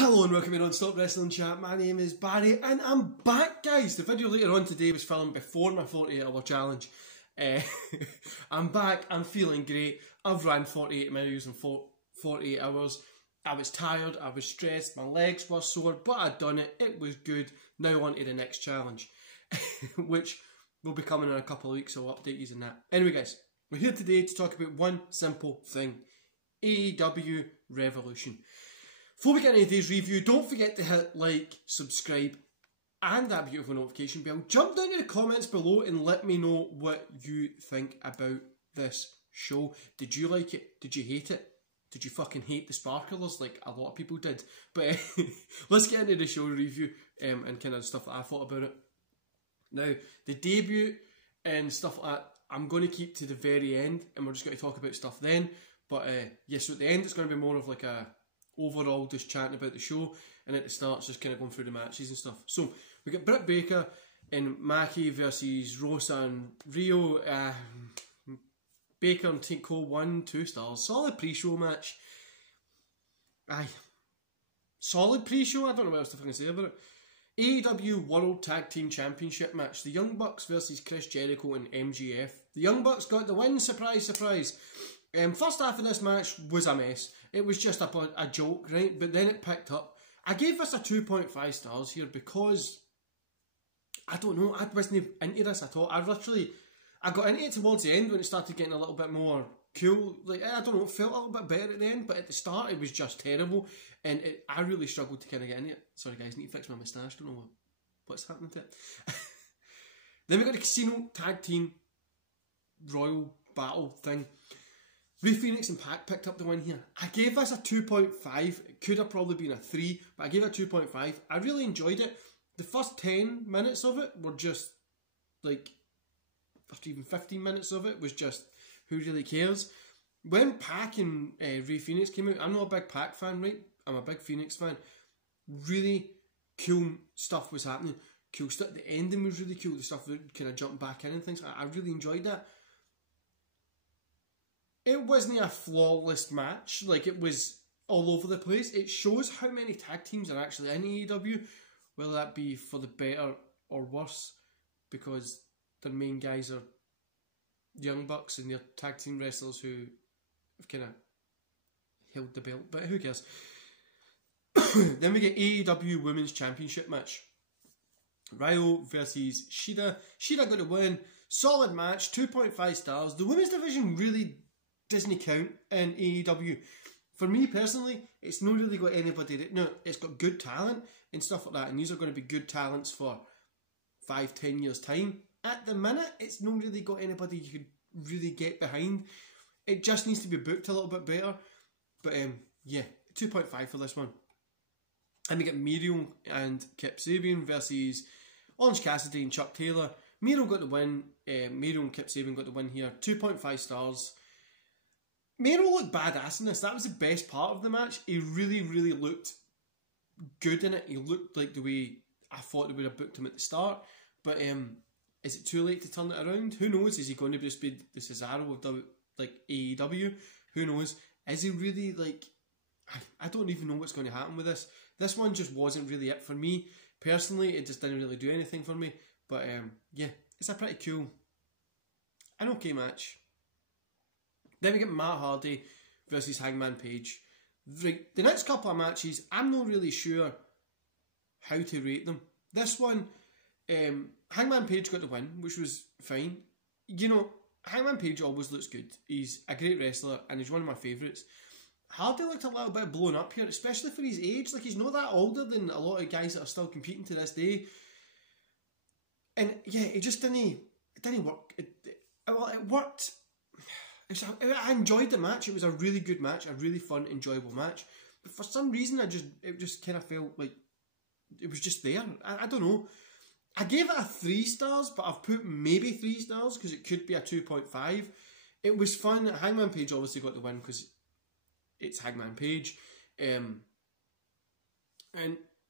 Hello and welcome to Non-Stop Wrestling Chat. My name is Barry and I'm back, guys. The video later on today was filmed before my 48-hour challenge. I'm back, I'm feeling great. I've ran 48 miles in 48 hours. I was tired, I was stressed, my legs were sore, but I'd done it. It was good. Now on to the next challenge, which will be coming in a couple of weeks, so I'll update you on that. Anyway, guys, we're here today to talk about one simple thing. AEW Revolution. Before we get into today's review, don't forget to hit like, subscribe, and that beautiful notification bell. Jump down in the comments below and let me know what you think about this show. Did you like it? Did you hate it? Did you fucking hate the sparklers like a lot of people did? But let's get into the show review and kind of stuff that I thought about it. Now, the debut and stuff like that, I'm going to keep to the very end, and we're just going to talk about stuff then. But yeah, so at the end it's going to be more of like a overall just chatting about the show, and at the start it's just kind of going through the matches and stuff. So we got Britt Baker and Maki versus Rosa and Rio. Baker and Tico won 2 stars. Solid pre-show match. Aye. Solid pre-show. I don't know what else to fucking say about it. AEW World Tag Team Championship match. The Young Bucks versus Chris Jericho and MJF. The Young Bucks got the win. Surprise, surprise. First half of this match was a mess. It was just a joke, right? But then it picked up. I gave this a 2.5 stars here because, I don't know, I wasn't into this at all. I got into it towards the end when it started getting a little bit more cool. Like, I don't know, it felt a little bit better at the end, but at the start it was just terrible. And I really struggled to kind of get into it. Sorry guys, I need to fix my moustache. Don't know what's happening to it. Then we got the Casino Tag Team Royal Battle thing. Ray Phoenix and Pac picked up the win here. I gave this a 2.5. It could have probably been a 3, but I gave it a 2.5. I really enjoyed it. The first 10 minutes of it were just like, after even 15 minutes of it was just, who really cares? When Pac and Ray Phoenix came out, I'm not a big Pac fan, right? I'm a big Phoenix fan. Really cool stuff was happening. Cool stuff. The ending was really cool. The stuff that kind of jumped back in and things. I really enjoyed that. It wasn't a flawless match, like it was all over the place. It shows how many tag teams are actually in AEW, whether that be for the better or worse, because their main guys are Young Bucks and their tag team wrestlers who have kind of held the belt, but who cares? Then we get AEW Women's Championship match. Ryo versus Shida. Shida got the win. Solid match, 2.5 stars. The women's division really doesn't count in AEW. For me personally, it's not really got anybody that, no, it's got good talent and stuff like that, and these are going to be good talents for 5-10 years time. At the minute, it's not really got anybody you could really get behind. It just needs to be booked a little bit better. But yeah, 2.5 for this one. And we get Miro and Kip Sabian versus Orange Cassidy and Chuck Taylor. Miro got the win. Miro and Kip Sabian got the win here. 2.5 stars. Miro looked badass in this. That was the best part of the match. He really, really looked good in it. He looked like the way I thought they would have booked him at the start. But is it too late to turn it around? Who knows? Is he going to just be the Cesaro of like AEW? Who knows? Is he really like... I don't even know what's going to happen with this. This one just wasn't really it for me. Personally, it just didn't really do anything for me. But yeah, it's a pretty cool, an okay match. Then we get Matt Hardy versus Hangman Page. Right, the next couple of matches, I'm not really sure how to rate them. This one, Hangman Page got the win, which was fine. You know, Hangman Page always looks good. He's a great wrestler and he's one of my favourites. Hardy looked a little bit blown up here, especially for his age. Like, he's not that older than a lot of guys that are still competing to this day. And yeah, it just didn't work. It worked. I enjoyed the match. It was a really good match, a really fun, enjoyable match. But for some reason, it just kind of felt like it was just there. I don't know. I gave it a 3 stars, but I've put maybe 3 stars because it could be a 2.5. It was fun. Hangman Page obviously got the win because it's Hangman Page. And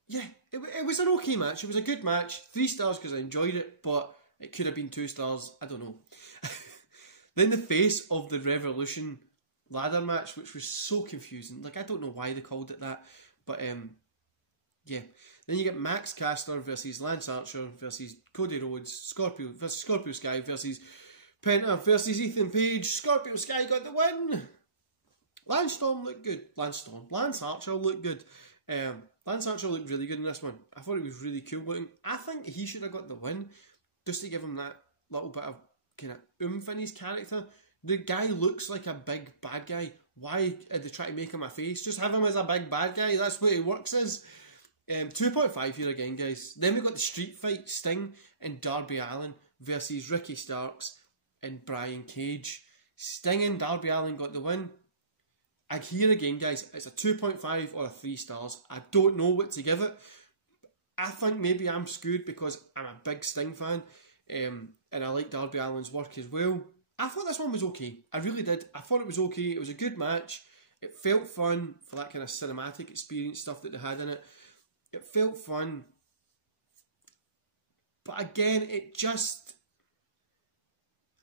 yeah, it was an okay match. It was a good match. 3 stars because I enjoyed it, but it could have been 2 stars. I don't know. Then the face of the Revolution ladder match, which was so confusing. Like, I don't know why they called it that, but yeah. Then you get Max Caster versus Lance Archer versus Cody Rhodes, Scorpio versus Scorpio Sky versus Penta versus Ethan Page. Scorpio Sky got the win. Lance Archer looked good. Lance Archer looked really good in this one. I thought it was really cool looking. I think he should have got the win just to give him that little bit of kind of oomph in his character. The guy looks like a big bad guy. Why did they try to make him a face? Just have him as a big bad guy. That's what he works as. 2.5 here again, guys. Then we got the street fight, Sting and Darby Allin versus Ricky Starks and Brian Cage. Sting and Darby Allin got the win. Here again, guys, it's a 2.5 or a 3 stars. I don't know what to give it. I think maybe I'm screwed because I'm a big Sting fan, and I like Darby Allin's work as well. I thought this one was okay. I really did. I thought it was okay. It was a good match. It felt fun for that kind of cinematic experience stuff that they had in it. It felt fun. But again, it just...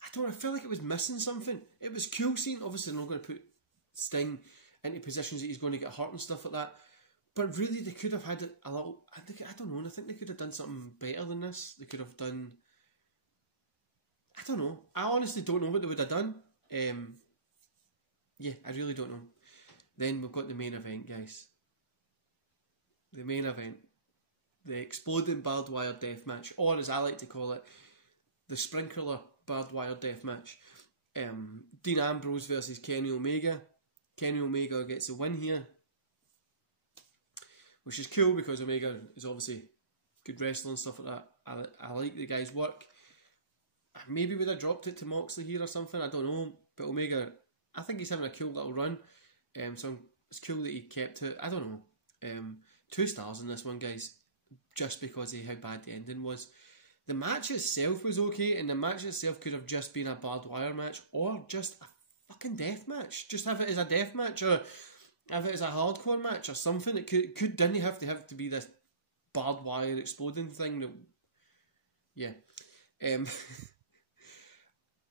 I don't know, I felt like it was missing something. It was cool seeing, obviously they're not going to put Sting into positions that he's going to get hurt and stuff like that. But really, they could have had it a little... I don't know, I think they could have done something better than this. They could have done... I don't know. I honestly don't know what they would have done. Yeah, I really don't know. Then we've got the main event, guys. The main event. The exploding barbed wire death match, or as I like to call it, the sprinkler barbed wire death match. Dean Ambrose versus Kenny Omega. Kenny Omega gets a win here, which is cool because Omega is obviously good wrestler and stuff like that. I like the guy's work. Maybe would have dropped it to Moxley here or something, I don't know. But Omega, I think he's having a cool little run. So it's cool that he kept it. I don't know. 2 stars in this one, guys, just because of how bad the ending was. The match itself was okay, and the match itself could have just been a barbed wire match or just a fucking death match. Just have it as a death match or have it as a hardcore match or something. It didn't have to be this barbed wire exploding thing. That, yeah.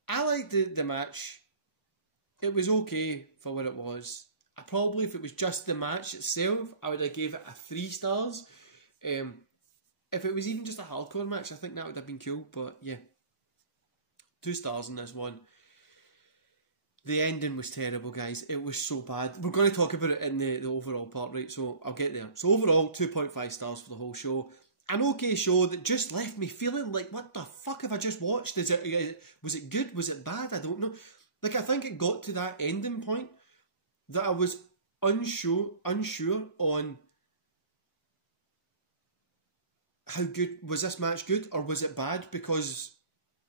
I liked the match. It was okay for what it was. I probably, if it was just the match itself, I would have gave it a 3 stars. If it was even just a hardcore match, I think that would have been cool. But yeah, 2 stars in this one. The ending was terrible, guys. It was so bad. We're going to talk about it in the overall part, right? So I'll get there. So overall, 2.5 stars for the whole show. An okay show that just left me feeling like, what the fuck have I just watched? Was it good? Was it bad? I don't know. Like, I think it got to that ending point that I was unsure on how good was this match, good or was it bad, because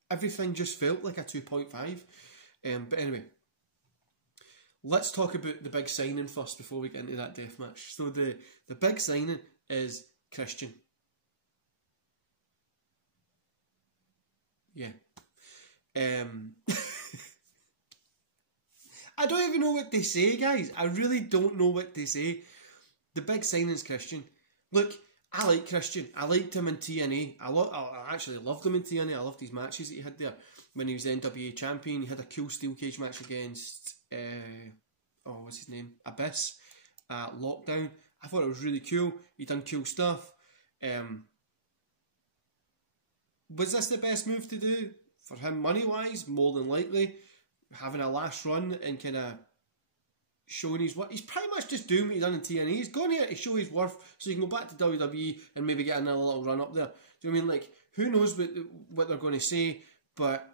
everything just felt like a 2.5. But anyway, let's talk about the big signing first before we get into that death match. So the big signing is Christian. Yeah. I don't even know what to say, guys. I really don't know what to say. The big signing is Christian. Look, I like Christian. I liked him in TNA. I actually loved him in TNA. I loved his matches that he had there. When he was the NWA champion, he had a cool steel cage match against, what's his name? Abyss. Lockdown. I thought it was really cool. He done cool stuff. Was this the best move to do for him money-wise? More than likely. Having a last run and kind of showing his worth. He's pretty much just doing what he done in TNA. He's gone here to show his worth so he can go back to WWE and maybe get another little run up there. Do you know what I mean? Like, who knows what they're going to say, but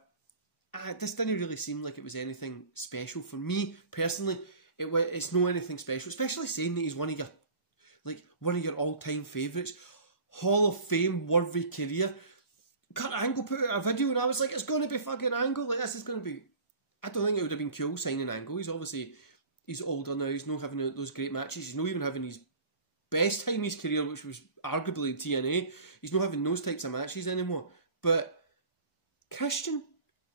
this didn't really seem like it was anything special. For me, personally, it's not anything special, especially saying that he's one of your all-time favourites. Hall of Fame worthy career. Kurt Angle put out a video and I was like, it's going to be fucking Angle. Like, this is going to be... I don't think it would have been cool signing Angle. He's older now. He's not having those great matches. He's not even having his best time in his career, which was arguably in TNA. He's not having those types of matches anymore. But Christian,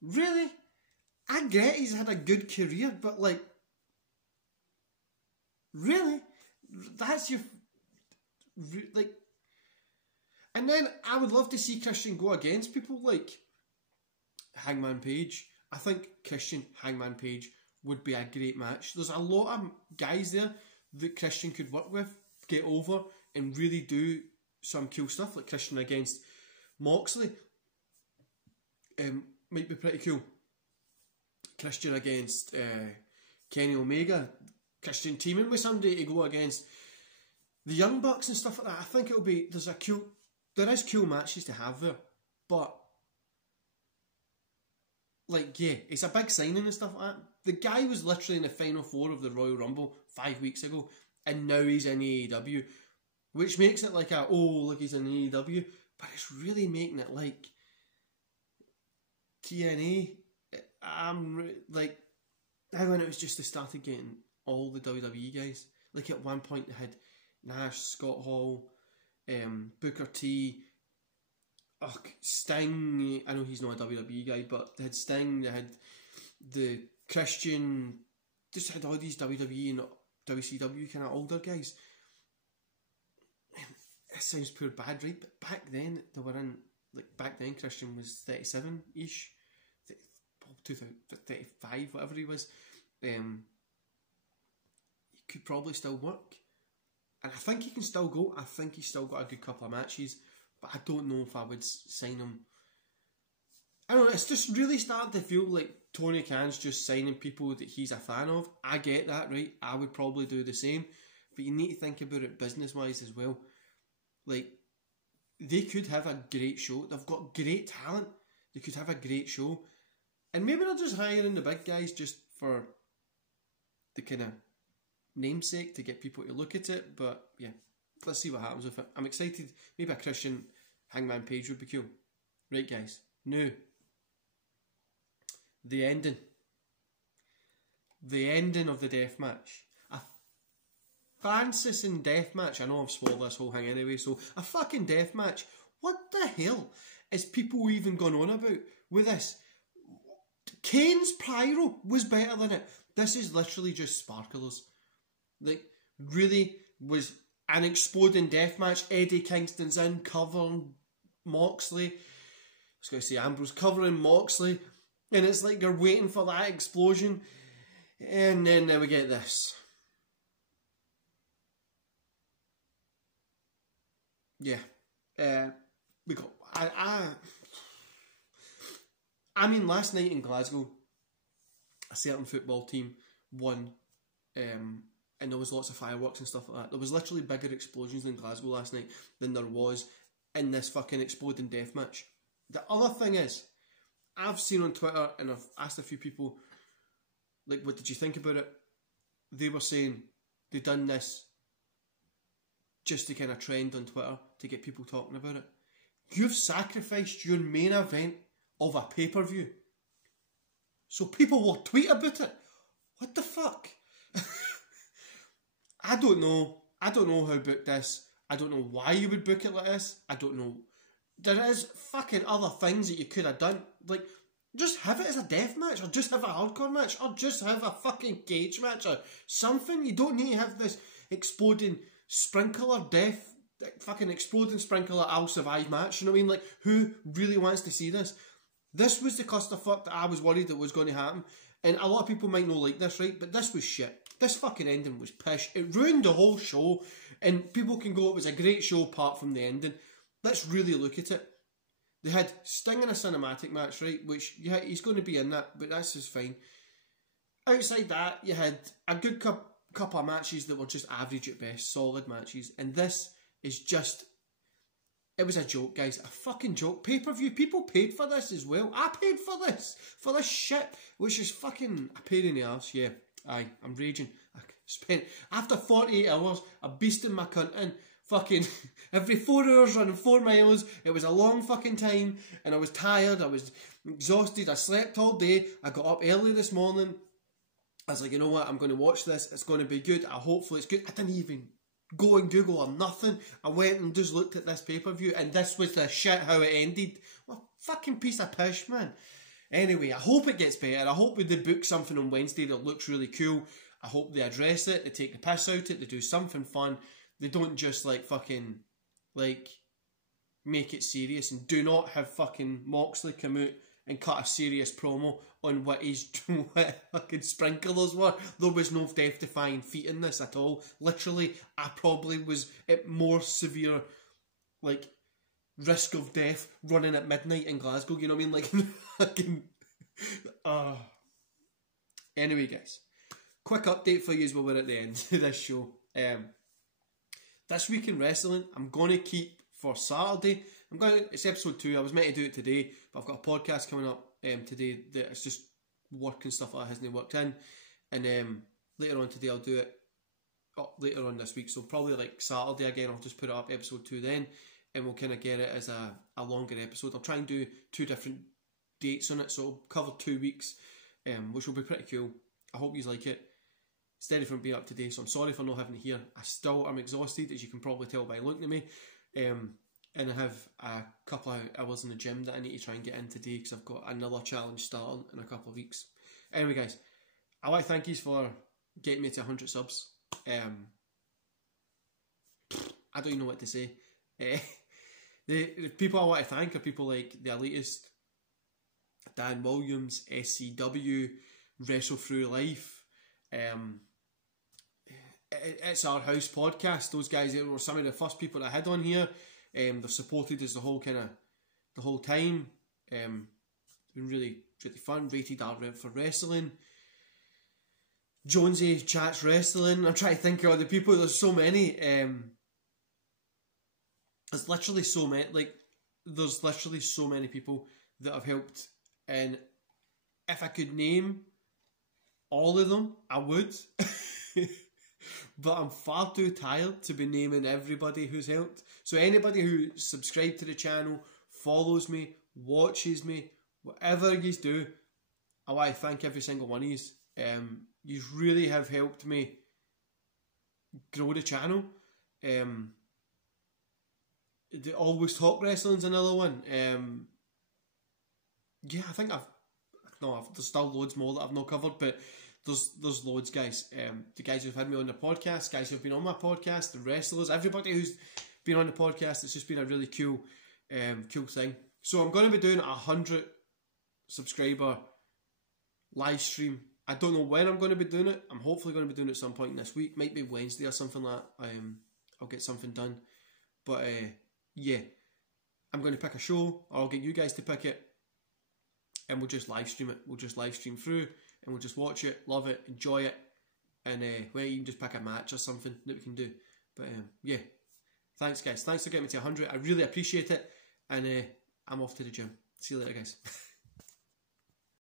really? I get he's had a good career, but like, really? That's your... like... And then I would love to see Christian go against people like Hangman Page. I think Christian, Hangman Page would be a great match. There's a lot of guys there that Christian could work with, get over, and really do some cool stuff, like Christian against Moxley. Might be pretty cool. Christian against Kenny Omega. Christian teaming with somebody to go against the Young Bucks and stuff like that. I think it'll be, there is cool matches to have there, but like, yeah, it's a big signing and stuff like that. The guy was literally in the final four of the Royal Rumble 5 weeks ago, and now he's in AEW, which makes it like look, he's in AEW, but it's really making it like TNA. Like, now when it was just they started getting all the WWE guys, like at one point they had Nash, Scott Hall, Booker T, Sting. I know he's not a WWE guy, but they had Sting, they had the Christian, just had all these WWE and WCW kind of older guys. It sounds poor bad, right? But back then they were in, like, back then Christian was 37-ish, 35, whatever he was. He could probably still work, and I think he can still go. I think he's still got a good couple of matches, but I don't know if I would sign him. I don't know, it's just really starting to feel like Tony Khan's just signing people that he's a fan of. I get that, right? I would probably do the same, but you need to think about it business-wise as well. Like, they could have a great show. They've got great talent. They could have a great show. And maybe they're just hiring the big guys just for the kind of namesake to get people to look at it. But yeah, let's see what happens with it. I'm excited. Maybe a Christian Hangman Page would be cool. Right, guys. Now, the ending. The ending of the death match. A Francis and death match. I know I've spoiled this whole thing anyway, so a fucking death match. What the hell is people even going on about with this? Kane's Pyro was better than it. This is literally just sparklers. Like, really was an exploding death match. Eddie Kingston's in covering Moxley. I was going to say Ambrose covering Moxley. And it's like you're waiting for that explosion. And then we get this. Yeah. We got... I mean, last night in Glasgow, a certain football team won, and there was lots of fireworks and stuff like that. There was literally bigger explosions in Glasgow last night than there was in this fucking exploding death match. The other thing is, I've seen on Twitter, and I've asked a few people, like, what did you think about it? They were saying they done this just to kind of trend on Twitter to get people talking about it. You've sacrificed your main event of a pay-per-view, so people will tweet about it. What the fuck? I don't know how to book this. I don't know why you would book it like this. I don't know. There is fucking other things that you could have done. Like, just have it as a death match, or just have a hardcore match, or just have a fucking cage match, or something. You don't need to have this exploding sprinkler death, fucking exploding sprinkler I'll survive match. You know what I mean? Like, who really wants to see this? This was the clusterfuck that I was worried that was going to happen. And a lot of people might not like this, right? But this was shit. This fucking ending was pish. It ruined the whole show. And people can go, it was a great show apart from the ending. Let's really look at it. They had Sting in a cinematic match, right? Which, yeah, he's going to be in that, but that's just fine. Outside that, you had a good couple of matches that were just average at best. Solid matches. And this is just... It was a joke, guys. A fucking joke. Pay-per-view. People paid for this as well. I paid for this. For this shit. Which is fucking a pain in the arse. Yeah. Aye. I'm raging. I spent... After 48 hours, I'm beasting my cunt in. Fucking... Every 4 hours running 4 miles. It was a long fucking time. And I was tired. I was exhausted. I slept all day. I got up early this morning. I was like, you know what? I'm going to watch this. It's going to be good. Hopefully it's good. I didn't even... go and Google or nothing. I went and just looked at this pay-per-view, and this was the shit how it ended. What a fucking piece of pish, man. Anyway, I hope it gets better. I hope they book something on Wednesday that looks really cool. I hope they address it, they take the piss out of it, they do something fun. They don't just like fucking like make it serious, and do not have fucking Moxley come out and cut a serious promo on what fucking sprinklers were. There was no death-defying feat in this at all. Literally, I probably was at more severe, like, risk of death running at midnight in Glasgow, you know what I mean? Like, fucking... Anyway, guys, quick update for you as well, we're at the end of this show. This week in wrestling, I'm going to keep for Saturday. It's episode 2. I was meant to do it today, but I've got a podcast coming up today that it's just work and stuff like that hasn't worked in. And later on today, I'll do it later on this week. So probably like Saturday again, I'll just put it up episode 2 then, and we'll kind of get it as a longer episode. I'll try and do 2 different dates on it, so I'll cover 2 weeks, which will be pretty cool. I hope you like it. Steady from being up today, so I'm sorry for not having it here. I'm exhausted, as you can probably tell by looking at me. And I have a couple of hours in the gym that I need to try and get in today because I've got another challenge starting in a couple of weeks. Anyway, guys, I want to thank you for getting me to 100 subs. I don't even know what to say. The people I want to thank are people like The Elitist, Dan Williams, SCW, Wrestle Through Life, It's Our House podcast. Those guys were some of the first people I had on here. They've supported us the whole time. It's been really, really fun. Rated R for Wrestling. Jonesy Chats Wrestling. I'm trying to think of all the people. There's so many. There's literally so many. There's literally so many people that have helped. And if I could name all of them, I would. But I'm far too tired to be naming everybody who's helped. So anybody who subscribed to the channel, follows me, watches me, whatever you do, I want to thank every single one of you. You really have helped me grow the channel. The Always Talk Wrestling's another one. Yeah, I think there's still loads more that I've not covered, but there's loads, guys. The guys who've had me on the podcast, guys who've been on my podcast, the wrestlers, everybody who's been on the podcast. It's just been a really cool thing. So I'm going to be doing a 100 subscriber live stream. I don't know when I'm going to be doing it. I'm hopefully going to be doing it at some point this week. Might be Wednesday or something like that. I'll get something done. But yeah, I'm going to pick a show, or I'll get you guys to pick it, and we'll just live stream it. We'll just live stream through, and we'll just watch it, love it, enjoy it, and well, you can just pick a match or something that we can do. But yeah, thanks, guys. Thanks for getting me to 100. I really appreciate it, and I'm off to the gym. See you later, guys.